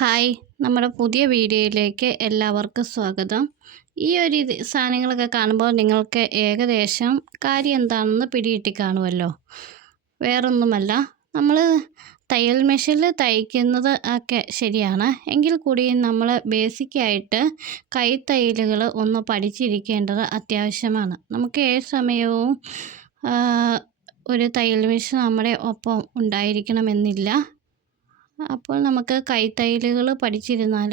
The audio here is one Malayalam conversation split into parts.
ഹായ്, നമ്മുടെ പുതിയ വീഡിയോയിലേക്ക് എല്ലാവർക്കും സ്വാഗതം. ഈ ഒരു സാധനങ്ങളൊക്കെ കാണുമ്പോൾ നിങ്ങൾക്ക് ഏകദേശം കാര്യം എന്താണെന്ന് പിടികിട്ടി കാണുമല്ലോ. വേറൊന്നുമല്ല, നമ്മൾ തയ്യൽ മെഷീനിൽ തയ്ക്കുന്നത് ഒക്കെ ശരിയാണ്. എങ്കിൽ കൂടി നമ്മൾ ബേസിക്കായിട്ട് കൈത്തയ്യലുകൾ ഒന്ന് പഠിച്ചിരിക്കേണ്ടത് അത്യാവശ്യമാണ്. നമുക്ക് ഏത് സമയവും ഒരു തയ്യൽ മെഷീൻ നമ്മുടെ ഒപ്പം ഉണ്ടായിരിക്കണമെന്നില്ല. അപ്പോൾ നമുക്ക് കൈത്തയ്യലുകൾ പഠിച്ചിരുന്നാൽ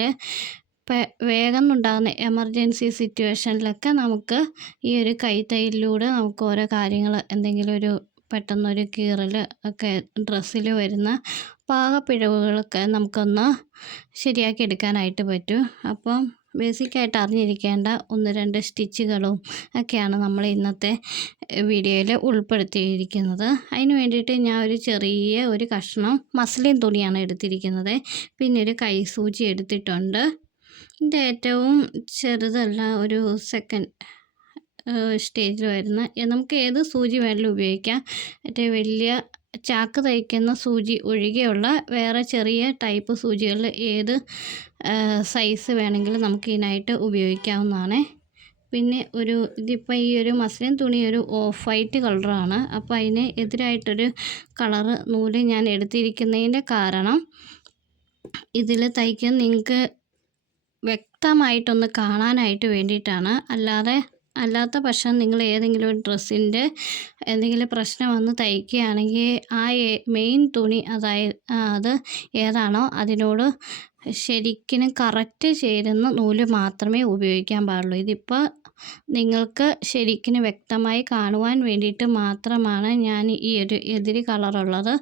വേഗം ഉണ്ടാകുന്ന എമർജൻസി സിറ്റുവേഷനിലൊക്കെ നമുക്ക് ഈ ഒരു കൈത്തയ്യലിലൂടെ നമുക്ക് ഓരോ കാര്യങ്ങൾ എന്തെങ്കിലും പെട്ടെന്നൊരു കീറൽ ഒക്കെ ഡ്രസ്സിൽ വരുന്ന പാകപ്പിഴവുകളൊക്കെ നമുക്കൊന്ന് ശരിയാക്കി എടുക്കാനായിട്ട് പറ്റും. അപ്പം ബേസിക്കായിട്ട് അറിഞ്ഞിരിക്കേണ്ട 1-2 സ്റ്റിച്ചുകളും ഒക്കെയാണ് നമ്മൾ ഇന്നത്തെ വീഡിയോയിൽ ഉൾപ്പെടുത്തിയിരിക്കുന്നത്. അതിന് വേണ്ടിയിട്ട് ഞാൻ ചെറിയ ഒരു കഷ്ണം മസ്ലിൻ തുണിയാണ് എടുത്തിരിക്കുന്നത്. പിന്നെ ഒരു കൈസൂചി എടുത്തിട്ടുണ്ട്. ഇത് ഏറ്റവും ചെറുതല്ല, ഒരു സെക്കൻഡ് സ്റ്റേജിൽ വരുന്ന, നമുക്ക് ഏത് സൂചി വേണമെങ്കിലും ഉപയോഗിക്കാം. ഏറ്റവും വലിയ ചാക്ക് തയ്ക്കുന്ന സൂചി ഒഴികെയുള്ള വേറെ ചെറിയ ടൈപ്പ് സൂചികളിൽ ഏത് സൈസ് വേണമെങ്കിലും നമുക്ക് ഇതിനായിട്ട് ഉപയോഗിക്കാവുന്നതാണ്. പിന്നെ ഇതിപ്പോൾ ഈ ഒരു മസ്ലിൻ തുണി ഒരു ഓഫ് വൈറ്റ് കളറാണ്. അപ്പോൾ അതിന് എതിരായിട്ടൊരു കളറ് നൂല് ഞാൻ എടുത്തിരിക്കുന്നതിൻ്റെ കാരണം ഇതിൽ തയ്ക്കാൻ നിങ്ങൾക്ക് വ്യക്തമായിട്ടൊന്ന് കാണാനായിട്ട് വേണ്ടിയിട്ടാണ്. അല്ലാത്ത പക്ഷം നിങ്ങൾ ഏതെങ്കിലും ഒരു ഡ്രസ്സിൻ്റെ എന്തെങ്കിലും പ്രശ്നം വന്ന് തയ്ക്കുകയാണെങ്കിൽ ആ മെയിൻ തുണി അത് ഏതാണോ അതിനോട് ശരിക്കും കറക്റ്റ് ചേരുന്ന നൂല് മാത്രമേ ഉപയോഗിക്കാൻ പാടുള്ളൂ. ഇതിപ്പോൾ നിങ്ങൾക്ക് ശരിക്കും വ്യക്തമായി കാണുവാൻ വേണ്ടിയിട്ട് മാത്രമാണ് ഞാൻ ഈ ഒരു എതിര് കളറുള്ളത്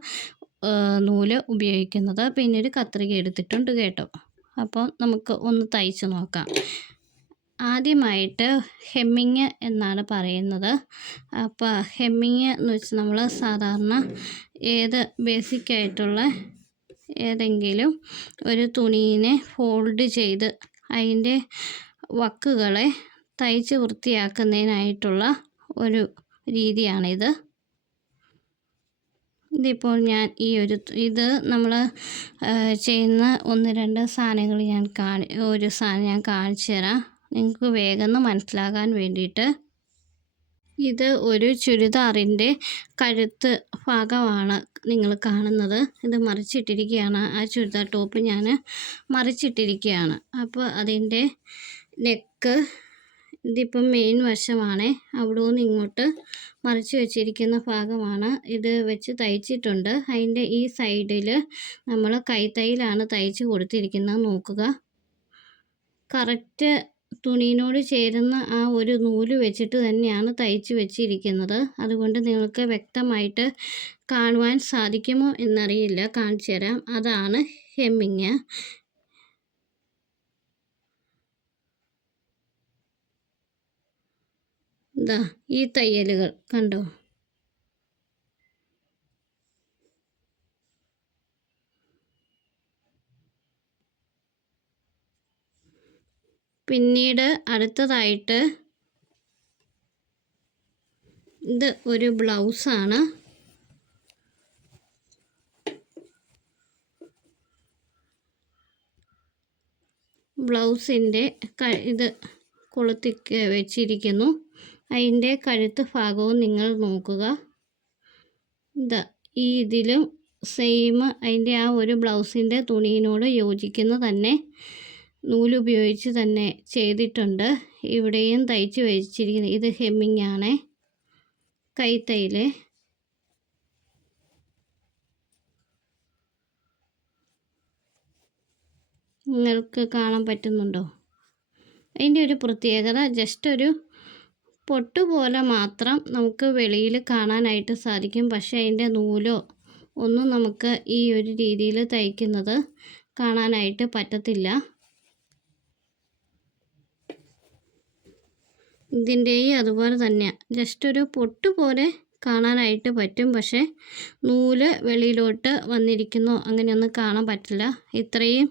നൂല് ഉപയോഗിക്കുന്നത്. പിന്നെ ഒരു കത്രിക എടുത്തിട്ടുണ്ട് കേട്ടോ. അപ്പോൾ നമുക്ക് ഒന്ന് തയ്ച്ച് നോക്കാം. ആദ്യമായിട്ട് ഹെമ്മിങ് എന്നാണ് പറയുന്നത്. അപ്പോൾ ഹെമ്മിങ് എന്ന് വെച്ചാൽ നമ്മൾ സാധാരണ ബേസിക്കായിട്ടുള്ള ഏതെങ്കിലും ഒരു തുണീനെ ഫോൾഡ് ചെയ്ത് അതിൻ്റെ വക്കുകളെ തയ്ച്ച് വൃത്തിയാക്കുന്നതിനായിട്ടുള്ള ഒരു രീതിയാണിത്. ഇതിപ്പോൾ ഞാൻ ഇത് നമ്മൾ ചെയ്യുന്ന 1-2 സാധനങ്ങൾ ഒരു സാധനം ഞാൻ കാണിച്ചു തരാം, നിങ്ങൾക്ക് വേഗം മനസ്സിലാകാൻ വേണ്ടിയിട്ട്. ഇത് ഒരു ചുരിദാറിൻ്റെ കഴുത്ത് ഭാഗമാണ് നിങ്ങൾ കാണുന്നത്. ഇത് മറിച്ചിട്ടിരിക്കുകയാണ്. ആ ചുരിദാർ ടോപ്പ് ഞാൻ മറിച്ചിട്ടിരിക്കുകയാണ്. അപ്പോൾ അതിൻ്റെ നെക്ക് ഇതിപ്പം മെയിൻ വശമാണ്. അവിടെ നിന്ന് ഇങ്ങോട്ട് മറിച്ച് വെച്ചിരിക്കുന്ന ഭാഗമാണ്. ഇത് വെച്ച് തയ്ച്ചിട്ടുണ്ട്. അതിൻ്റെ ഈ സൈഡിൽ നമ്മൾ കൈത്തയ്യലാണ് തയ്ച്ച് കൊടുത്തിരിക്കുന്നത്. നോക്കുക, കറക്റ്റ് തുണിയോട് ചേരുന്ന ആ ഒരു നൂല് വെച്ചിട്ട് തന്നെയാണ് തയ്ച്ച് വെച്ചിരിക്കുന്നത്. അതുകൊണ്ട് നിങ്ങൾക്ക് വ്യക്തമായിട്ട് കാണുവാൻ സാധിക്കുമോ എന്നറിയില്ല, കാണിച്ചു തരാം. അതാണ് ഹെമ്മിങ്. ഇതാ ഈ തയ്യലുകൾ കണ്ടോ. പിന്നീട് അടുത്തതായിട്ട് ഇത് ഒരു ബ്ലൗസാണ്. ബ്ലൗസിൻ്റെ ഇത് കൊളുത്തി വെച്ചിരിക്കുന്നു. അതിൻ്റെ കഴുത്ത് ഭാഗവും നിങ്ങൾ നോക്കുക. ഇതിലും സെയിം അതിൻ്റെ ആ ഒരു ബ്ലൗസിൻ്റെ തുണിയോട് യോജിക്കുന്ന തന്നെ നൂലുപയോഗിച്ച് തന്നെ ചെയ്തിട്ടുണ്ട്. ഇവിടെയും തയ്ച്ച് വെച്ചിരിക്കുന്നത് ഇത് ഹെമ്മിങ് ആണ്, കൈത്തയ്യൽ. നിങ്ങൾക്ക് കാണാൻ പറ്റുന്നുണ്ടോ? അതിൻ്റെ ഒരു പ്രത്യേകത ജസ്റ്റ് ഒരു പൊട്ട് പോലെ മാത്രം നമുക്ക് വെളിയിൽ കാണാനായിട്ട് സാധിക്കും. പക്ഷേ അതിൻ്റെ നൂലോ ഒന്നും നമുക്ക് ഈ ഒരു രീതിയിൽ തയ്ക്കുന്നത് കാണാനായിട്ട് പറ്റത്തില്ല. ഇതിൻ്റെയും അതുപോലെ തന്നെയാണ്, ജസ്റ്റ് ഒരു പൊട്ട് പോലെ കാണാനായിട്ട് പറ്റും. പക്ഷേ നൂല് വെളിയിലോട്ട് വന്നിരിക്കുന്നോ അങ്ങനെയൊന്നും കാണാൻ പറ്റില്ല. ഇത്രയും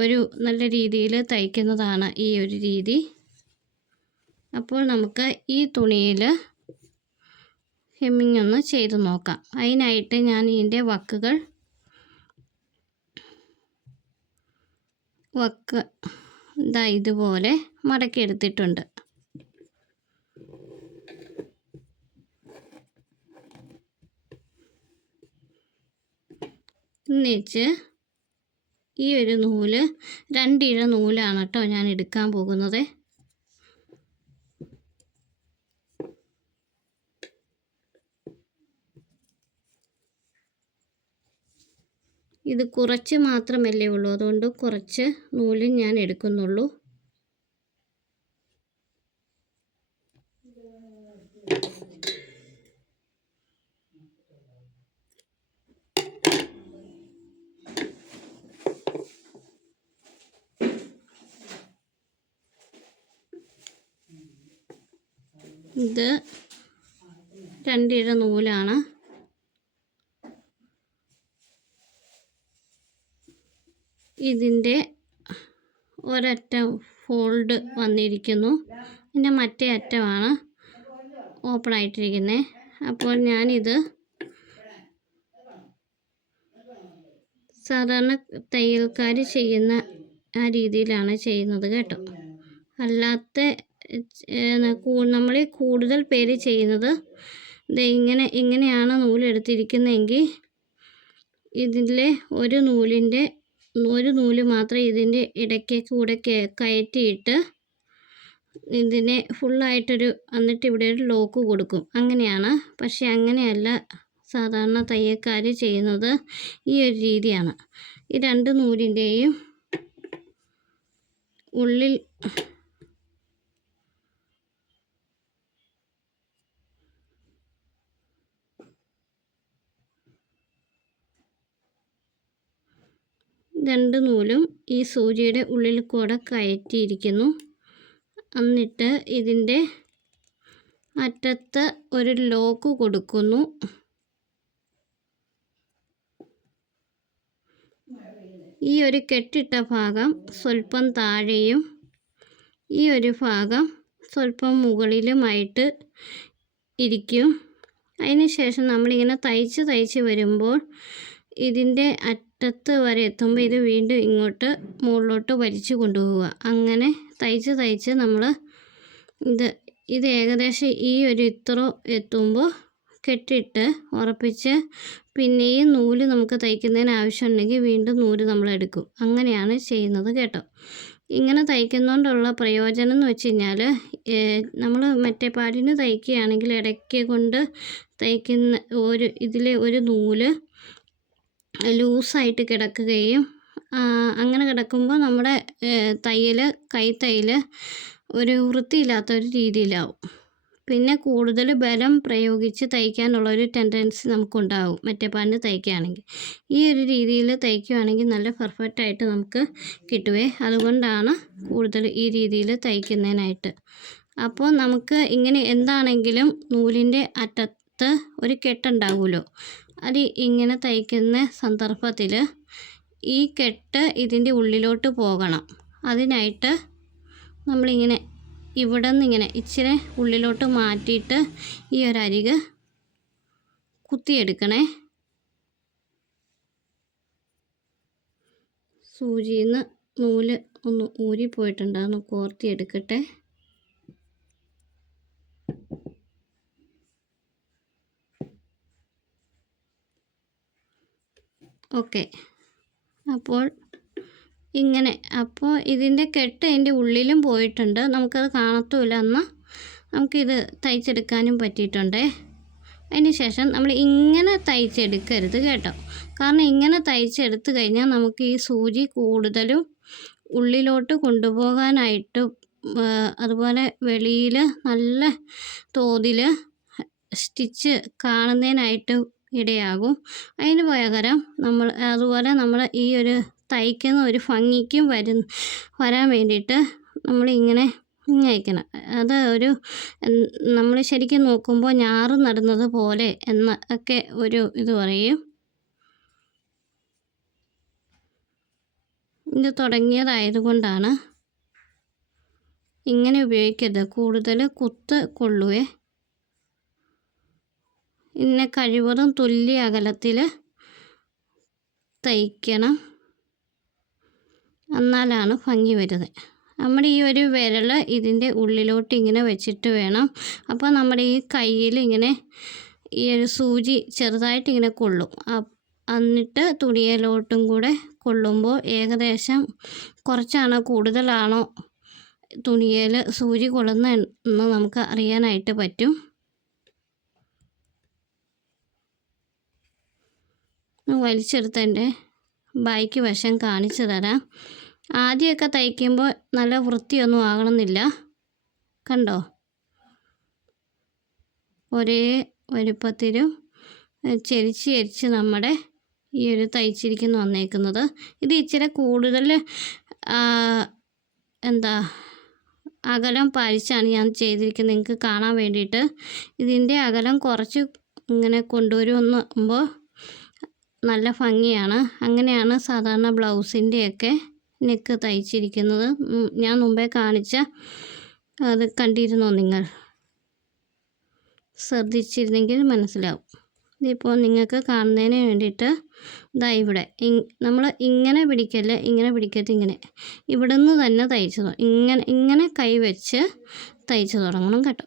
ഒരു നല്ല രീതിയിൽ തയ്ക്കുന്നതാണ് ഈ ഒരു രീതി. അപ്പോൾ നമുക്ക് ഈ തുണിയിൽ ഹെമ്മിങ് ഒന്ന് ചെയ്ത് നോക്കാം. അതിനായിട്ട് ഞാൻ ഇതിൻ്റെ വക്കുകൾ ഇതാ ഇതുപോലെ മടക്കിയെടുത്തിട്ടുണ്ട്. എന്നുവെച്ച് ഈ ഒരു നൂല് 2 ഇഴ നൂലാണ് കേട്ടോ ഞാൻ എടുക്കാൻ പോകുന്നത്. ഇത് കുറച്ച് മാത്രമല്ലേ ഉള്ളൂ, അതുകൊണ്ട് കുറച്ച് നൂല് ഞാൻ എടുക്കുന്നുള്ളൂ. ഇത് 2 ഇഴ നൂലാണ്. ഇതിൻ്റെ ഒരറ്റം ഫോൾഡ് വന്നിരിക്കുന്നു, പിന്നെ മറ്റേ അറ്റമാണ് ഓപ്പൺ ആയിട്ടിരിക്കുന്നത്. അപ്പോൾ ഞാനിത് സാധാരണ തയ്യൽക്കാർ ചെയ്യുന്ന ആ രീതിയിലാണ് ചെയ്യുന്നത് കേട്ടോ. അല്ലാത്ത നമ്മൾ കൂടുതൽ പേര് ചെയ്യുന്നത് ഇങ്ങനെയാണ് നൂലെടുത്തിരിക്കുന്നതെങ്കിൽ ഇതിലെ ഒരു നൂല് മാത്രം ഇതിൻ്റെ ഇടയ്ക്ക് കൂടെ കയറ്റിയിട്ട് ഇതിനെ ഫുള്ളായിട്ടൊരു എന്നിട്ട് ഇവിടെ ഒരു ലോക്ക് കൊടുക്കും, അങ്ങനെയാണ്. പക്ഷേ അങ്ങനെയല്ല സാധാരണ തയ്യൽക്കാർ ചെയ്യുന്നത്, ഈ ഒരു രീതിയാണ്. ഈ 2 നൂലിൻ്റെയും ഉള്ളിൽ രണ്ട് നൂലും ഈ സൂചിയുടെ ഉള്ളിൽ കൂടെ കയറ്റിയിരിക്കുന്നു. എന്നിട്ട് ഇതിൻ്റെ അറ്റത്ത് ഒരു ലോക്ക് കൊടുക്കുന്നു. ഈ ഒരു കെട്ടിട്ട ഭാഗം സ്വല്പം താഴെയും ഈ ഒരു ഭാഗം സ്വല്പം മുകളിലുമായിട്ട് ഇരിക്കും. അതിന് ശേഷം നമ്മളിങ്ങനെ തയ്ച്ച് വരുമ്പോൾ ഇതിൻ്റെ അറ്റത്ത് വരെ എത്തുമ്പോൾ ഇത് വീണ്ടും ഇങ്ങോട്ട് മുകളിലോട്ട് വലിച്ചു കൊണ്ടുപോവുക. അങ്ങനെ തയ്ച്ച് നമ്മൾ ഇത് ഏകദേശം ഈ ഒരു ഇത്ര എത്തുമ്പോൾ കെട്ടിട്ട് ഉറപ്പിച്ച് പിന്നെയും നൂല് നമുക്ക് തയ്ക്കുന്നതിന് ആവശ്യമുണ്ടെങ്കിൽ വീണ്ടും നൂല് നമ്മൾ എടുക്കും. അങ്ങനെയാണ് ചെയ്യുന്നത് കേട്ടോ. ഇങ്ങനെ തയ്ക്കുന്നതുകൊണ്ടുള്ള പ്രയോജനം എന്ന് വെച്ച് കഴിഞ്ഞാൽ നമ്മൾ മറ്റേ പാടിന് തയ്ക്കുകയാണെങ്കിൽ ഇടയ്ക്ക് കൊണ്ട് തയ്ക്കുന്ന ഇതിലെ ഒരു നൂല് ലൂസായിട്ട് കിടക്കുകയും അങ്ങനെ കിടക്കുമ്പോൾ നമ്മുടെ കൈത്തയ്യൽ ഒരു വൃത്തിയില്ലാത്തൊരു രീതിയിലാവും. പിന്നെ കൂടുതൽ ബലം പ്രയോഗിച്ച് തയ്ക്കാനുള്ള ഒരു ടെൻഡൻസി നമുക്കുണ്ടാകും മറ്റേ പാടിന് തയ്ക്കുകയാണെങ്കിൽ. ഈ ഒരു രീതിയിൽ തയ്ക്കുകയാണെങ്കിൽ നല്ല പെർഫെക്റ്റായിട്ട് നമുക്ക് കിട്ടുവേ. അതുകൊണ്ടാണ് കൂടുതൽ ഈ രീതിയിൽ തയ്ക്കുന്നതിനായിട്ട്. അപ്പോൾ നമുക്ക് ഇങ്ങനെ എന്താണെങ്കിലും നൂലിൻ്റെ അറ്റത്ത് ഒരു കെട്ടുണ്ടാവുമല്ലോ, അത് ഇങ്ങനെ തയ്ക്കുന്ന സന്ദർഭത്തിൽ ഈ കെട്ട് ഇതിൻ്റെ ഉള്ളിലോട്ട് പോകണം. അതിനായിട്ട് നമ്മളിങ്ങനെ ഇവിടെ നിന്ന് ഇങ്ങനെ ഇച്ചിരി ഉള്ളിലോട്ട് മാറ്റിയിട്ട് ഈ ഒരു അരിക് കുത്തിയെടുക്കണേ. സൂചിയിൽ നിന്ന് നൂല് ഒന്ന് ഊരിപ്പോയിട്ടുണ്ട്, അതൊന്ന് കോർത്തിയെടുക്കട്ടെ. ഓക്കെ, അപ്പോൾ ഇതിൻ്റെ കെട്ട് അതിൻ്റെ ഉള്ളിലും പോയിട്ടുണ്ട്, നമുക്കത് കാണത്തുമില്ല. എന്നാൽ നമുക്കിത് തയ്ച്ചെടുക്കാനും പറ്റിയിട്ടുണ്ട്. അതിന് ശേഷം നമ്മൾ ഇങ്ങനെ തയ്ച്ചെടുക്കരുത് കേട്ടോ. കാരണം ഇങ്ങനെ തയ്ച്ചെടുത്ത് കഴിഞ്ഞാൽ നമുക്ക് ഈ സൂചി കൂടുതലും ഉള്ളിലോട്ട് കൊണ്ടുപോകാനായിട്ട് അതുപോലെ വെളിയിൽ നല്ല തോതിൽ സ്റ്റിച്ച് കാണുന്നതിനായിട്ട് ഇടയാകും. അതിന് പകരം അതുപോലെ നമ്മൾ ഈ ഒരു തയ്ക്കുന്ന ഒരു ഭംഗിക്കും വരാൻ വേണ്ടിയിട്ട് നമ്മളിങ്ങനെ അയക്കണം. അത് നമ്മൾ ശരിക്കും നോക്കുമ്പോൾ ഞാറ് നടുന്നത് പോലെ ഒക്കെ ഒരു ഇത് പറയും. ഇത് തുടങ്ങിയതായതുകൊണ്ടാണ് ഇങ്ങനെ ഉപയോഗിക്കരുത്, കൂടുതൽ കുത്ത് കൊള്ളുവേ. ഇന്നെ കഴിവതും തുല്യ അകലത്തിൽ തയ്ക്കണം. എന്നാലാണ് ഭംഗി വരുന്നത്. നമ്മുടെ ഈ ഒരു വിരൽ ഇതിൻ്റെ ഉള്ളിലോട്ട് ഇങ്ങനെ വെച്ചിട്ട് വേണം. അപ്പോൾ നമ്മുടെ ഈ കയ്യിൽ ഇങ്ങനെ ഈ ഒരു സൂചി ചെറുതായിട്ട് ഇങ്ങനെ കൊള്ളും. എന്നിട്ട് തുണിയിലോട്ടും കൂടെ കൊള്ളുമ്പോൾ ഏകദേശം കുറച്ചാണോ കൂടുതലാണോ തുണിയിൽ സൂചി കൊള്ളുന്നതെന്ന് നമുക്ക് അറിയാനായിട്ട് പറ്റും. വലിച്ചെടുത്തതിൻ്റെ ബാക്ക് വശം കാണിച്ചു തരാം. ആദ്യമൊക്കെ തയ്ക്കുമ്പോൾ നല്ല വൃത്തിയൊന്നും ആകണമെന്നില്ല. കണ്ടോ, ഒരേ വലുപ്പത്തിലും ചെരിച്ച് നമ്മുടെ ഈ ഒരു തയ്ച്ചിരിക്കുന്നു വന്നേക്കുന്നത്. ഇത് ഇച്ചിരി കൂടുതൽ അകലം പാലിച്ചാണ് ഞാൻ ചെയ്തിരിക്കുന്നത്, നിങ്ങൾക്ക് കാണാൻ വേണ്ടിയിട്ട്. ഇതിൻ്റെ അകലം കുറച്ച് ഇങ്ങനെ കൊണ്ടുവരുമ്പോൾ നല്ല ഭംഗിയാണ്. അങ്ങനെയാണ് സാധാരണ ബ്ലൗസിൻ്റെയൊക്കെ നെക്ക് തയ്ച്ചിരിക്കുന്നത്. ഞാൻ മുമ്പേ കാണിച്ച അത് കണ്ടിരുന്നോ നിങ്ങൾ? ശ്രദ്ധിച്ചിരുന്നെങ്കിൽ മനസ്സിലാവും. ഇതിപ്പോൾ നിങ്ങൾക്ക് കാണുന്നതിന് വേണ്ടിയിട്ട് ഇതാ ഇവിടെ നമ്മൾ ഇങ്ങനെ പിടിക്കല്ല, ഇങ്ങനെ പിടിക്കരുത്, ഇങ്ങനെ ഇവിടെ നിന്ന് തന്നെ തയ്ച്ചു ഇങ്ങനെ കൈ വെച്ച് തയ്ച്ചു തുടങ്ങണം കേട്ടോ.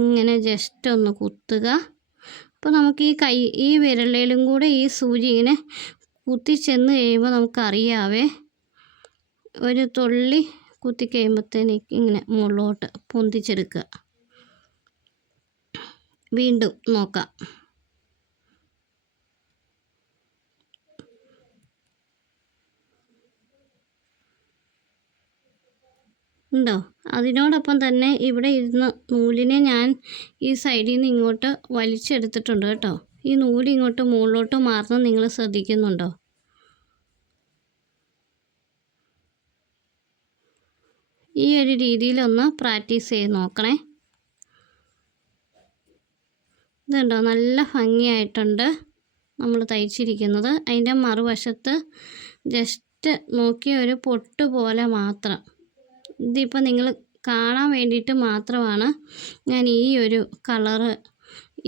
ഇങ്ങനെ ജസ്റ്റ് ഒന്ന് കുത്തുക. അപ്പോൾ നമുക്ക് ഈ വിരലിലും കൂടെ ഈ സൂചി ഇങ്ങനെ കുത്തി ചെന്ന് കഴിയുമ്പോൾ നമുക്കറിയാവേ, ഒരു തുള്ളി കുത്തി കഴിയുമ്പോഴത്തേക്ക് ഇങ്ങനെ മുകളിലോട്ട് പൊന്തിച്ചെടുക്കുക. വീണ്ടും നോക്കാം. ഉണ്ടോ? അതിനോടൊപ്പം തന്നെ ഇവിടെ ഇരുന്ന നൂലിനെ ഞാൻ ഈ സൈഡിൽ നിന്ന് ഇങ്ങോട്ട് വലിച്ചെടുത്തിട്ടുണ്ട് കേട്ടോ. ഈ നൂല് ഇങ്ങോട്ട് മുകളിലോട്ട് മാറുന്നത് നിങ്ങൾ ശ്രദ്ധിക്കുന്നുണ്ടോ? ഈ ഒരു രീതിയിലൊന്ന് പ്രാക്ടീസ് ചെയ്ത് നോക്കണേ. ഇതുണ്ടോ, നല്ല ഭംഗിയായിട്ടുണ്ട് നമ്മൾ തയ്ച്ചിരിക്കുന്നത്. അതിൻ്റെ മറുവശത്ത് ജസ്റ്റ് നോക്കിയ ഒരു പൊട്ട് പോലെ മാത്രം. ഇതിപ്പോൾ നിങ്ങൾ കാണാൻ വേണ്ടിയിട്ട് മാത്രമാണ് ഞാൻ ഈ ഒരു കളറ്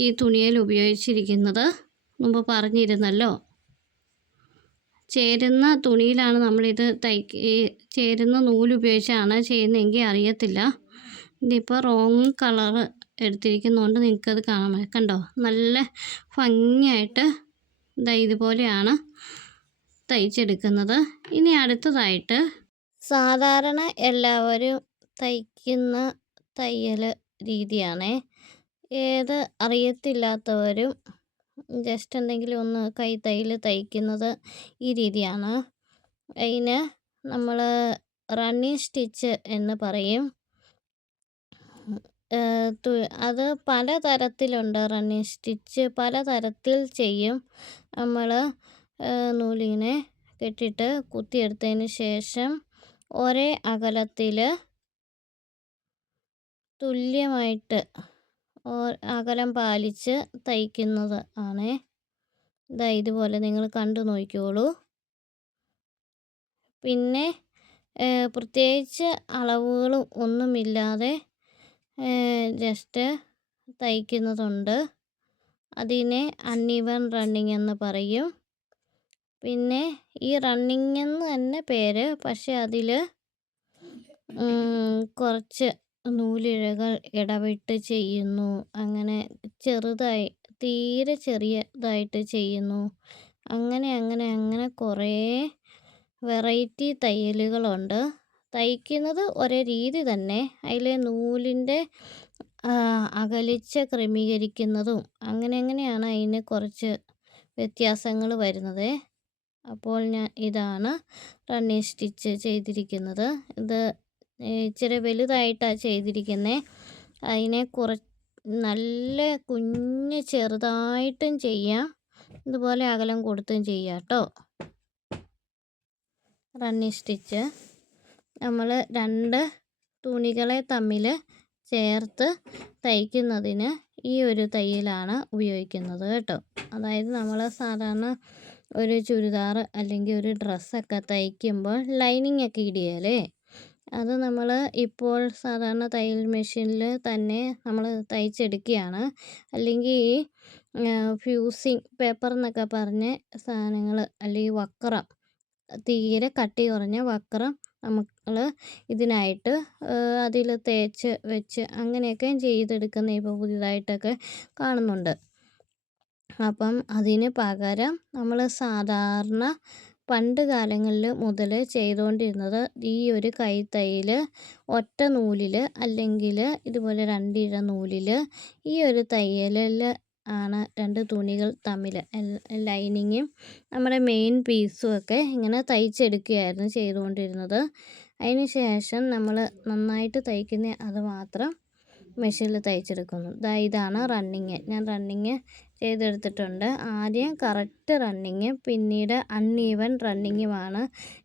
ഈ തുണിയിൽ ഉപയോഗിച്ചിരിക്കുന്നത്. മുമ്പ് പറഞ്ഞിരുന്നല്ലോ, ചേരുന്ന തുണിയിലാണ് നമ്മളിത് ചേരുന്ന നൂലുപയോഗിച്ചാണ് ചെയ്യുന്നതെങ്കിൽ അറിയത്തില്ല. ഇതിപ്പോൾ റോങ് കളറ് എടുത്തിരിക്കുന്നതുകൊണ്ട് നിങ്ങൾക്കത് കാണാൻ കണ്ടോ, നല്ല ഭംഗിയായിട്ട് ഇതുപോലെയാണ് തയ്ച്ചെടുക്കുന്നത്. ഇനി അടുത്തതായിട്ട് സാധാരണ എല്ലാവരും തയ്ക്കുന്ന തയ്യൽ രീതിയാണ്. ഏത് അറിയത്തില്ലാത്തവരും ജസ്റ്റ് എന്തെങ്കിലും ഒന്ന് തയ്യൽ തയ്ക്കുന്നത് ഈ രീതിയാണ്. അതിന് നമ്മൾ റണ്ണിങ് സ്റ്റിച്ച് എന്ന് പറയും. അത് പലതരത്തിലുണ്ട്. റണ്ണിങ് സ്റ്റിച്ച് പലതരത്തിൽ ചെയ്യും. നമ്മൾ നൂലിങ്ങനെ കെട്ടിയിട്ട് കുത്തിയെടുത്തതിന് ശേഷം ഒരേ അകലത്തിൽ തുല്യമായിട്ട് അകലം പാലിച്ച് തയ്ക്കുന്നത് ആണ്. ഇതുപോലെ നിങ്ങൾ കണ്ടു നോക്കിക്കോളൂ. പിന്നെ പ്രത്യേകിച്ച് അളവുകളും ഒന്നുമില്ലാതെ ജസ്റ്റ് തയ്ക്കുന്നതുണ്ട്. അതിനെ അൺഈവൻ റണ്ണിങ് എന്ന് പറയും. പിന്നെ ഈ റണ്ണിങ് എന്ന് തന്നെ പേര്, പക്ഷെ അതിൽ കുറച്ച് നൂലിഴകൾ ഇടവിട്ട് ചെയ്യുന്നു. അങ്ങനെ ചെറുതായി, തീരെ ചെറിയതായിട്ട് ചെയ്യുന്നു. അങ്ങനെ കുറേ വെറൈറ്റി തയ്യലുകളുണ്ട്. തയ്ക്കുന്നത് ഒരേ രീതി തന്നെ, അതിലെ നൂലിൻ്റെ അകലിച്ച ക്രമീകരിക്കുന്നതും അങ്ങനെയാണ് അതിന് കുറച്ച് വ്യത്യാസങ്ങൾ വരുന്നത്. അപ്പോൾ ഞാൻ ഇതാണ് റണ്ണിങ് സ്റ്റിച്ച് ചെയ്തിരിക്കുന്നത്. ഇത് ഇച്ചിരി വലുതായിട്ടാണ് ചെയ്തിരിക്കുന്നത്. അതിനെ നല്ല കുഞ്ഞ് ചെറുതായിട്ടും ചെയ്യാം, ഇതുപോലെ അകലം കൊടുത്തും ചെയ്യാം കേട്ടോ. റണ്ണിങ് സ്റ്റിച്ച് നമ്മൾ രണ്ട് തുണികളെ തമ്മിൽ ചേർത്ത് തയ്ക്കുന്നതിന് ഈ ഒരു തയ്യലാണ് ഉപയോഗിക്കുന്നത് കേട്ടോ. അതായത് നമ്മൾ സാധാരണ ഒരു ചുരിദാർ അല്ലെങ്കിൽ ഒരു ഡ്രസ്സൊക്കെ തയ്ക്കുമ്പോൾ ലൈനിങ് ഒക്കെ ഇടുകയല്ലേ, അത് നമ്മൾ ഇപ്പോൾ സാധാരണ തയ്യൽ മെഷീനിൽ തന്നെ നമ്മൾ തയ്ച്ചെടുക്കുകയാണ്. അല്ലെങ്കിൽ ഫ്യൂസിങ് പേപ്പർ എന്നൊക്കെ പറഞ്ഞ സാധനങ്ങൾ, അല്ലെങ്കിൽ വക്രം, തീരെ കട്ടി കുറഞ്ഞ വക്രം നമ്മൾ ഇതിനായിട്ട് അതിൽ തേച്ച് വെച്ച് അങ്ങനെയൊക്കെ ചെയ്തെടുക്കുന്ന ഇപ്പോൾ പുതിയതായിട്ടൊക്കെ കാണുന്നുണ്ട്. അപ്പം അതിന് പകരം നമ്മൾ സാധാരണ പണ്ട് കാലങ്ങളിൽ മുതൽ ചെയ്തുകൊണ്ടിരുന്നത് ഈ ഒരു കൈത്തയ്യൽ ഒറ്റ നൂലിൽ അല്ലെങ്കിൽ ഇതുപോലെ 2 ഇഴ നൂലിൽ ഈ ഒരു തയ്യലിൽ ആണ് 2 തുണികൾ തമ്മിൽ ലൈനിങ്ങും നമ്മുടെ മെയിൻ പീസും ഒക്കെ ഇങ്ങനെ തയ്ച്ചെടുക്കുകയായിരുന്നു ചെയ്തുകൊണ്ടിരുന്നത്. അതിന് ശേഷം നമ്മൾ നന്നായിട്ട് തയ്ക്കുന്ന അത് മാത്രം മെഷീനിൽ തയ്ച്ചെടുക്കുന്നു. ഇതാണ് റണ്ണിങ്. ഞാൻ റണ്ണിങ് ചെയ്തെടുത്തിട്ടുണ്ട്. ആദ്യം കറക്റ്റ് റണ്ണിങ്, പിന്നീട് അൺഈവൻ റണ്ണിങ്ങുമാണ്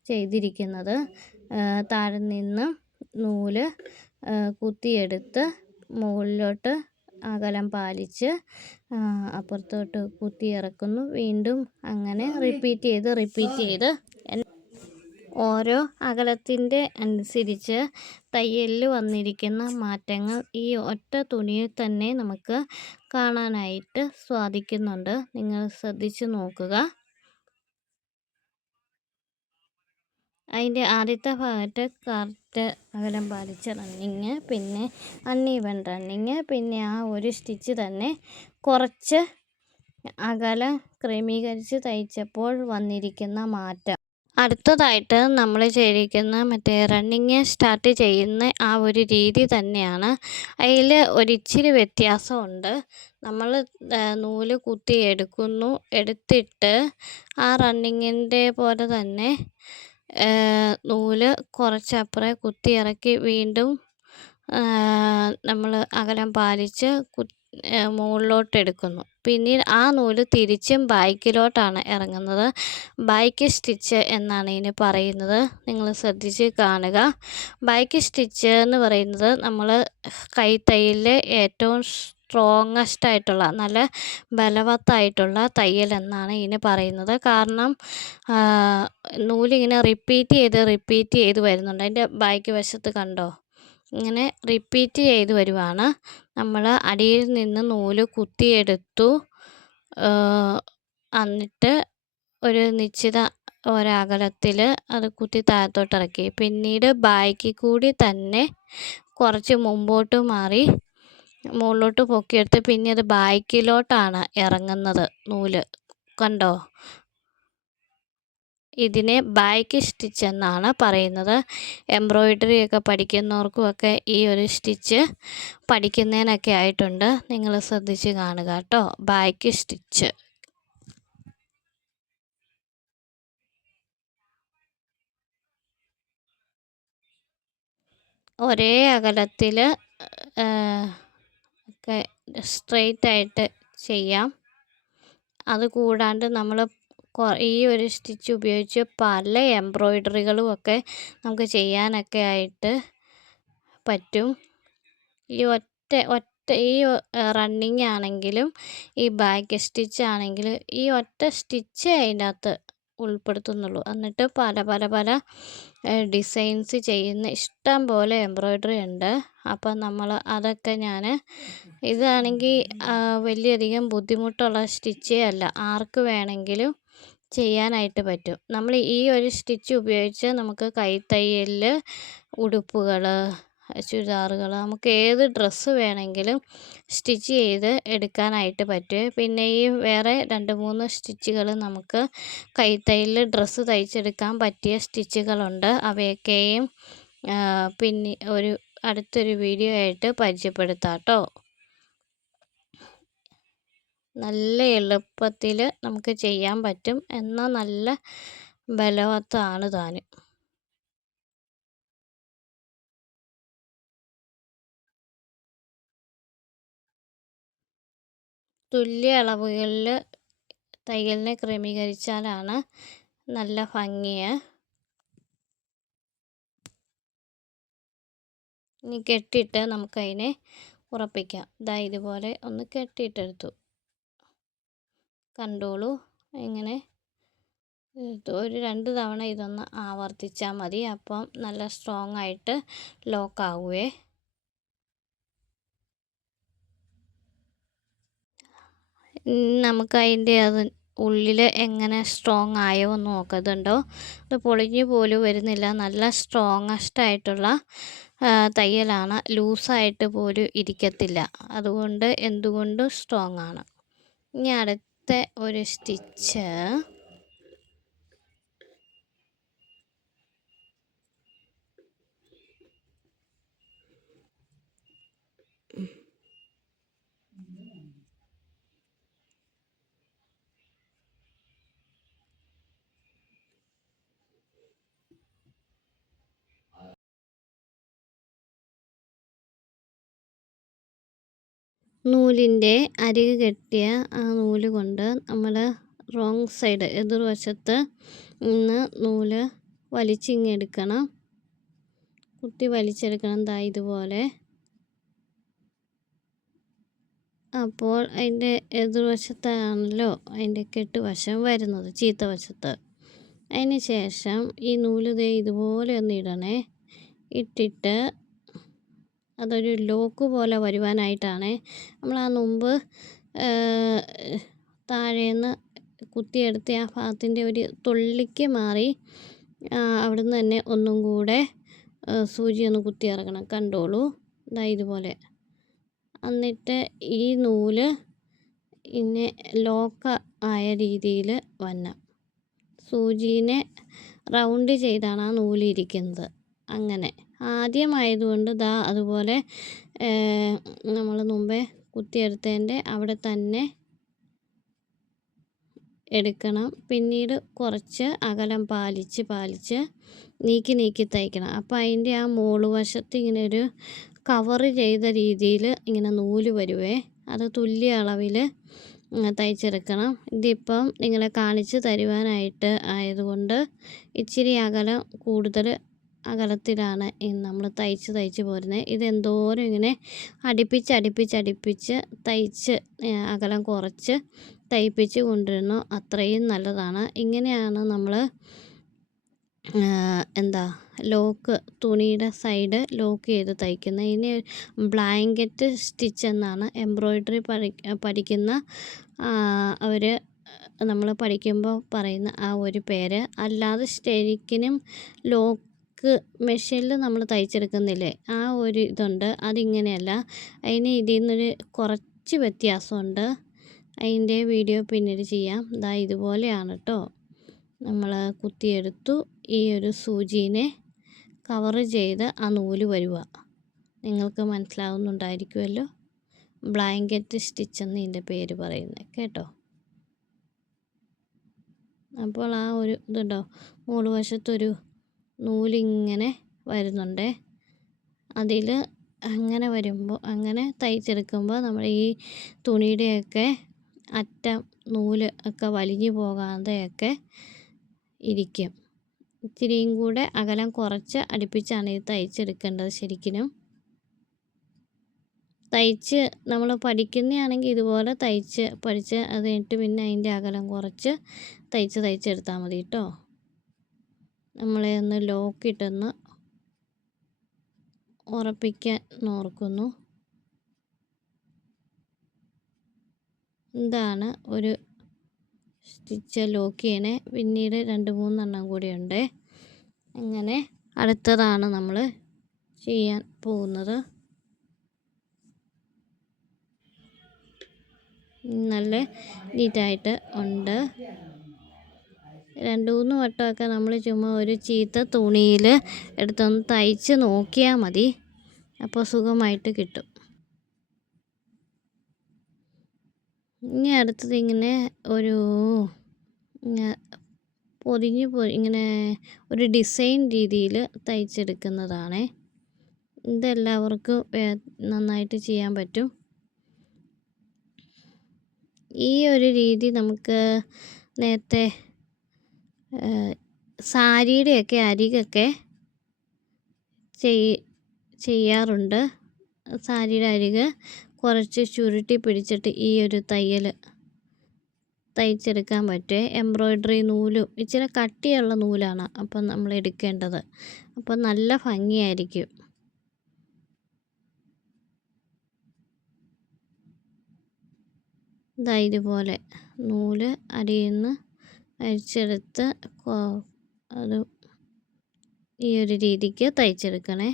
ചെയ്തിരിക്കുന്നത്. താഴെ നിന്ന് നൂല് കുത്തിയെടുത്ത് മുകളിലോട്ട് അകലം പാലിച്ച് അപ്പുറത്തോട്ട് കുത്തി ഇറക്കുന്നു. വീണ്ടും അങ്ങനെ റിപ്പീറ്റ് ചെയ്ത് ഓരോ അകലത്തിൻ്റെ അനുസരിച്ച് തയ്യലിൽ വന്നിരിക്കുന്ന മാറ്റങ്ങൾ ഈ ഒറ്റ തുണിയിൽ തന്നെ നമുക്ക് കാണാനായിട്ട് സാധിക്കുന്നുണ്ട്. നിങ്ങൾ ശ്രദ്ധിച്ച് നോക്കുക. അതിൻ്റെ ആദ്യത്തെ ഭാഗത്ത് കറക്റ്റ് അകലം പാലിച്ച റണ്ണിങ്, പിന്നെ അൺഈവൻ റണ്ണിങ്, പിന്നെ ആ ഒരു സ്റ്റിച്ച് തന്നെ കുറച്ച് അകലം ക്രമീകരിച്ച് തയ്ച്ചപ്പോൾ വന്നിരിക്കുന്ന മാറ്റം. അടുത്തതായിട്ട് നമ്മൾ ചെയ്തിരിക്കുന്ന മറ്റേ റണ്ണിങ് സ്റ്റാർട്ട് ചെയ്യുന്ന ആ ഒരു രീതി തന്നെയാണ്. അതിൽ ഒരിച്ചിരി വ്യത്യാസമുണ്ട്. നമ്മൾ നൂല് കുത്തി എടുത്തിട്ട് ആ റണ്ണിങ്ങിൻ്റെ പോലെ തന്നെ നൂല് കുറച്ചപ്പുറം കുത്തി ഇറക്കി വീണ്ടും നമ്മൾ അകലം പാലിച്ച് മുകളിലോട്ട് എടുക്കുന്നു. പിന്നീട് ആ നൂല് തിരിച്ചും ബാക്കിലോട്ടാണ് ഇറങ്ങുന്നത്. ബാക്ക് സ്റ്റിച്ച് എന്നാണ് ഇതിന് പറയുന്നത്. നിങ്ങൾ ശ്രദ്ധിച്ച് കാണുക. ബാക്ക് സ്റ്റിച്ച് എന്ന് പറയുന്നത് നമ്മൾ കൈത്തയ്യലിൽ ഏറ്റവും സ്ട്രോങ്ങസ്റ്റ് ആയിട്ടുള്ള നല്ല ബലവത്തായിട്ടുള്ള തയ്യൽ എന്നാണ് ഇതിന് പറയുന്നത്. കാരണം നൂലിങ്ങനെ റിപ്പീറ്റ് ചെയ്ത് വരുന്നുണ്ട്. അതിൻ്റെ ബാക്ക് വശത്ത് കണ്ടോ, ഇങ്ങനെ റിപ്പീറ്റ് ചെയ്ത് വരുവാണ്. നമ്മൾ അടിയിൽ നിന്ന് നൂല് കുത്തിയെടുത്തു, എന്നിട്ട് ഒരു നിശ്ചിത ഒരകലത്തിൽ അത് കുത്തി താഴത്തോട്ട് ഇറക്കി. പിന്നീട് ബാക്കിൽ കൂടി തന്നെ കുറച്ച് മുമ്പോട്ട് മാറി മുകളിലോട്ട് പൊക്കിയെടുത്ത് പിന്നെ അത് ബാക്കിലോട്ടാണ് ഇറങ്ങുന്നത് നൂല്. കണ്ടോ, ഇതിനെ ബാക്ക് സ്റ്റിച്ച് എന്നാണ് പറയുന്നത്. എംബ്രോയിഡറി ഒക്കെ പഠിക്കുന്നവർക്കുമൊക്കെ ഈ ഒരു സ്റ്റിച്ച് പഠിക്കുന്നതിനൊക്കെ ആയിട്ടുണ്ട്. നിങ്ങൾ ശ്രദ്ധിച്ച് കാണുക കേട്ടോ. ബാക്ക് സ്റ്റിച്ച് ഒരേ അകലത്തിൽ ഒക്കെ സ്ട്രെയിറ്റ് ആയിട്ട് ചെയ്യാം. അതുകൂടാണ്ട് നമ്മൾ ഈ ഒരു സ്റ്റിച്ച് ഉപയോഗിച്ച് പല എംബ്രോയിഡറികളും ഒക്കെ നമുക്ക് ചെയ്യാനൊക്കെ ആയിട്ട് പറ്റും. ഈ ഈ റണ്ണിങ് ആണെങ്കിലും ഈ ബാക്ക് സ്റ്റിച്ച് ആണെങ്കിലും ഈ ഒറ്റ സ്റ്റിച്ച് അതിൻ്റെ അകത്ത് ഉൾപ്പെടുത്തുന്നുള്ളൂ. എന്നിട്ട് പല ഡിസൈൻസ് ചെയ്യുന്ന ഇഷ്ടം പോലെ എംബ്രോയിഡറി ഉണ്ട്. അപ്പം നമ്മൾ അതൊക്കെ ഇതാണെങ്കിൽ വലിയധികം ബുദ്ധിമുട്ടുള്ള സ്റ്റിച്ചേ അല്ല, ആർക്ക് വേണമെങ്കിലും ചെയ്യാനായിട്ട് പറ്റും. നമ്മൾ ഈ ഒരു സ്റ്റിച്ച് ഉപയോഗിച്ച് നമുക്ക് കൈത്തയ്യലിൽ ഉടുപ്പുകൾ, ചുരിദാറുകൾ, നമുക്ക് ഏത് ഡ്രസ്സ് വേണമെങ്കിലും സ്റ്റിച്ച് ചെയ്ത് എടുക്കാനായിട്ട് പറ്റും. പിന്നെ ഈ വേറെ 2-3 സ്റ്റിച്ചുകൾ നമുക്ക് കൈത്തയ്യലിൽ ഡ്രസ്സ് തയ്ച്ചെടുക്കാൻ പറ്റിയ സ്റ്റിച്ചുകളുണ്ട്. അവയൊക്കെയും പിന്നെ അടുത്തൊരു വീഡിയോ ആയിട്ട് പരിചയപ്പെടുത്താം കേട്ടോ. നല്ല എളുപ്പത്തിൽ നമുക്ക് ചെയ്യാൻ പറ്റും, എന്നാൽ നല്ല ബലവത്താണ് താനും. തുല്യ അളവുകളിൽ തയ്യലിനെ ക്രമീകരിച്ചാലാണ് നല്ല ഭംഗിയെ. ഇനി കെട്ടിയിട്ട് നമുക്കതിനെ ഉറപ്പിക്കാം. ഇതുപോലെ ഒന്ന് കെട്ടിയിട്ടെടുത്തു. കണ്ടോളൂ, ഇങ്ങനെ ഒരു 2 തവണ ഇതൊന്ന് ആവർത്തിച്ചാൽ മതി. അപ്പം നല്ല സ്ട്രോങ് ആയിട്ട് ലോക്കാവുകയെ. നമുക്ക് അതിൻ്റെ ഉള്ളിൽ എങ്ങനെ സ്ട്രോങ് ആയോ എന്ന് നോക്കുന്നുണ്ടോ. ഇത് പൊളിഞ്ഞു പോലും വരുന്നില്ല. നല്ല സ്ട്രോങ്ങസ്റ്റ് ആയിട്ടുള്ള തയ്യലാണ്. ലൂസായിട്ട് പോലും ഇരിക്കത്തില്ല. അതുകൊണ്ട് എന്തുകൊണ്ടും സ്ട്രോങ് ആണ്. ഇനി അടുത്ത ഒരു സ്റ്റിച്ച് നൂലിൻ്റെ അരികു കെട്ടിയ ആ നൂല് കൊണ്ട് നമ്മൾ റോങ് സൈഡ് എതിർവശത്ത് നിന്ന് നൂല് വലിച്ചിങ്ങെടുക്കണം. കുത്തി വലിച്ചെടുക്കണം. ദാ ഇതുപോലെ. അപ്പോൾ അതിൻ്റെ എതിർവശത്താണല്ലോ അതിൻ്റെ കെട്ടുവശം വരുന്നത്, ചീത്ത വശത്ത്. അതിന് ശേഷം ഈ നൂല് ദേ ഇതുപോലെ ഒന്ന് ഇടണേ. ഇട്ടിട്ട് അതൊരു ലോക്ക് പോലെ വരുവാനായിട്ടാണ് നമ്മൾ ആ മുമ്പ് താഴേന്ന് കുത്തിയെടുത്ത ആ ഭാഗത്തിൻ്റെ ഒരു തുള്ളിക്ക് മാറി അവിടുന്ന് തന്നെ ഒന്നും കൂടെ സൂചി ഒന്ന് കുത്തി ഇറക്കണം. കണ്ടോളൂ, ഇതാ ഇതുപോലെ. എന്നിട്ട് ഈ നൂല് ഇങ്ങനെ ലോക്ക് ആയ രീതിയിൽ വരണം. സൂചീനെ റൗണ്ട് ചെയ്താണ് ആ നൂലിരിക്കുന്നത്. അങ്ങനെ ആദ്യമായതുകൊണ്ട് ദാ അതുപോലെ നമ്മൾ മുമ്പേ കുത്തിയെടുത്തതിൻ്റെ അവിടെ തന്നെ എടുക്കണം. പിന്നീട് കുറച്ച് അകലം പാലിച്ച് നീക്കി തയ്ക്കണം. അപ്പോൾ അതിൻ്റെ ആ മോളുവശത്ത് ഇങ്ങനെ ഒരു കവർ ചെയ്ത രീതിയിൽ ഇങ്ങനെ നൂല് വരുവേ. അത് തുല്യ അളവിൽ തയ്ച്ചെടുക്കണം. ഇതിപ്പം നിങ്ങളെ കാണിച്ച് തരുവാനായിട്ട് ആയതുകൊണ്ട് ഇച്ചിരി അകലം കൂടുതൽ അകലത്തിലാണ് നമ്മൾ തയ്ച്ച് പോരുന്നത്. ഇതെന്തോരം ഇങ്ങനെ അടുപ്പിച്ച് തയ്ച്ച് അകലം കുറച്ച് തയ്പ്പിച്ച് കൊണ്ടുവരുന്നു, അത്രയും നല്ലതാണ്. ഇങ്ങനെയാണ് നമ്മൾ ലോക്ക്, തുണിയുടെ സൈഡ് ലോക്ക് ചെയ്ത് തയ്ക്കുന്നത്. ഇനി ബ്ലാങ്കറ്റ് സ്റ്റിച്ച് എന്നാണ് എംബ്രോയ്ഡറി പഠിക്കുന്ന അവർ നമ്മൾ പഠിക്കുമ്പോൾ പറയുന്ന ആ ഒരു പേര്. അല്ലാതെ ശരിക്കും ലോക്ക് മെഷീനിൽ നമ്മൾ തയ്ച്ചെടുക്കുന്നില്ലേ, ആ ഒരു ഇതുണ്ട്. അതിങ്ങനെയല്ല. അതിന് ഇതിൽ നിന്നൊരു കുറച്ച് വ്യത്യാസമുണ്ട്. അതിൻ്റെ വീഡിയോ പിന്നീട് ചെയ്യാം. ദാ ഇതുപോലെയാണ് കേട്ടോ. നമ്മൾ കുത്തിയെടുത്തു. ഈ ഒരു സൂചീനെ കവർ ചെയ്ത് ആ നൂല് വരുക. നിങ്ങൾക്ക് മനസ്സിലാവുന്നുണ്ടായിരിക്കുമല്ലോ. ബ്ലാങ്കറ്റ് സ്റ്റിച്ച് എന്ന് ഇതിൻ്റെ പേര് പറയുന്നത് കേട്ടോ. അപ്പോൾ ആ ഒരു ഇതുണ്ടോ, മുകൾ വശത്തൊരു നൂലിങ്ങനെ വരുന്നുണ്ട്. അതിൽ അങ്ങനെ വരുമ്പോൾ, അങ്ങനെ തയ്ച്ചെടുക്കുമ്പോൾ നമ്മൾ ഈ തുണിയുടെയൊക്കെ അറ്റം നൂല് ഒക്കെ വലിഞ്ഞു പോകാതെയൊക്കെ ഇരിക്കും. ഇത്തിരിയും കൂടെ അകലം കുറച്ച് അടുപ്പിച്ചാണ് ഇത് തയ്ച്ചെടുക്കേണ്ടത്. ശരിക്കും തയ്ച്ച് നമ്മൾ പഠിക്കുന്നതാണെങ്കിൽ ഇതുപോലെ പഠിച്ച് അത് കഴിഞ്ഞിട്ട് പിന്നെ അതിൻ്റെ അകലം കുറച്ച് തയ്ച്ചെടുത്താൽ മതി കേട്ടോ. നമ്മളെ ഒന്ന് ലോക്കിട്ടൊന്ന് ഉറപ്പിക്കാൻ ഓർക്കുന്നു. ഇതാണ് ഒരു സ്റ്റിച്ച് ലോക്ക് ചെയ്യണേ. പിന്നീട് 2-3 എണ്ണം കൂടിയുണ്ട്. അങ്ങനെ അടുത്തതാണ് നമ്മൾ ചെയ്യാൻ പോകുന്നത്. നല്ല നീറ്റായിട്ട് ഉണ്ട്. 2-3 വട്ടമൊക്കെ നമ്മൾ ചുമ്മാ ഒരു ചീത്ത തുണിയിൽ എടുത്തൊന്ന് തയ്ച്ച് നോക്കിയാൽ മതി. അപ്പോൾ സുഖമായിട്ട് കിട്ടും. ഇനി അടുത്തത് ഇങ്ങനെ ഒരു ഇങ്ങനെ ഒരു ഡിസൈൻ രീതിയിൽ തയ്ച്ചെടുക്കുന്നതാണ്. ഇതെല്ലാവർക്കും നന്നായിട്ട് ചെയ്യാൻ പറ്റും. ഈ ഒരു രീതി നമുക്ക് നേരത്തെ സാരിയുടെയൊക്കെ അരികൊക്കെ ചെയ്യാറുണ്ട്. സാരിയുടെ അരിക് കുറച്ച് ചുരുട്ടി പിടിച്ചിട്ട് ഈ ഒരു തയ്യൽ തയ്ച്ചെടുക്കാൻ പറ്റും. എംബ്രോയ്ഡറി നൂലും ഇച്ചിരി കട്ടിയുള്ള നൂലാണ് അപ്പം നമ്മൾ എടുക്കേണ്ടത്. അപ്പം നല്ല ഭംഗിയായിരിക്കും. ഇതാ ഇതുപോലെ നൂല് അടിയിൽ നിന്ന് അഴിച്ചെടുത്ത് അത് ഈ ഒരു രീതിക്ക് തയ്ച്ചെടുക്കണേ.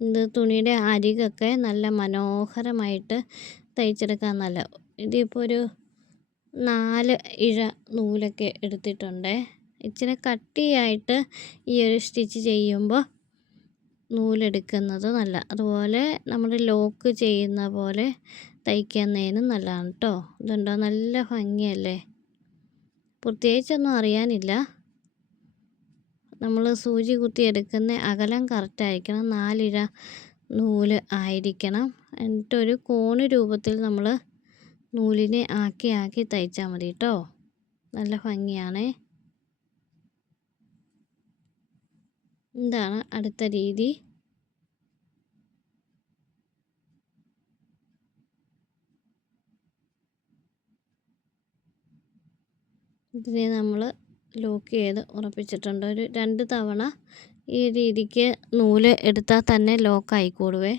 ഇത് തുണിയുടെ അരികൊക്കെ നല്ല മനോഹരമായിട്ട് തയ്ച്ചെടുക്കാൻ നല്ല. ഇതിപ്പോൾ ഒരു 4 ഇഴ നൂലൊക്കെ എടുത്തിട്ടുണ്ട്. ഇച്ചിരി കട്ടിയായിട്ട് ഈ ഒരു സ്റ്റിച്ച് ചെയ്യുമ്പോൾ നൂലെടുക്കുന്നത് നല്ല. അതുപോലെ നമ്മൾ ലോക്ക് ചെയ്യുന്ന പോലെ തയ്ക്കുന്നതിനും നല്ലതാണ് കേട്ടോ. ഇതുണ്ടോ, നല്ല ഭംഗിയല്ലേ. പ്രത്യേകിച്ചൊന്നും അറിയാനില്ല. നമ്മൾ സൂചി കുത്തി എടുക്കുന്ന അകലം കറക്റ്റായിരിക്കണം. 4 ഇഴ നൂല് ആയിരിക്കണം. എന്നിട്ടൊരു കോണ് രൂപത്തിൽ നമ്മൾ നൂലിനെ ആക്കി തയ്ച്ചാൽ മതി കേട്ടോ. നല്ല ഭംഗിയാണേ. ഇതാണ് അടുത്ത രീതി. ഇതിനെ നമ്മൾ ലോക്ക് ചെയ്ത് ഉറപ്പിച്ചിട്ടുണ്ട്. ഒരു 2 തവണ ഈ രീതിക്ക് നൂല് എടുത്താൽ തന്നെ ലോക്ക് ആയിക്കോളുവേ.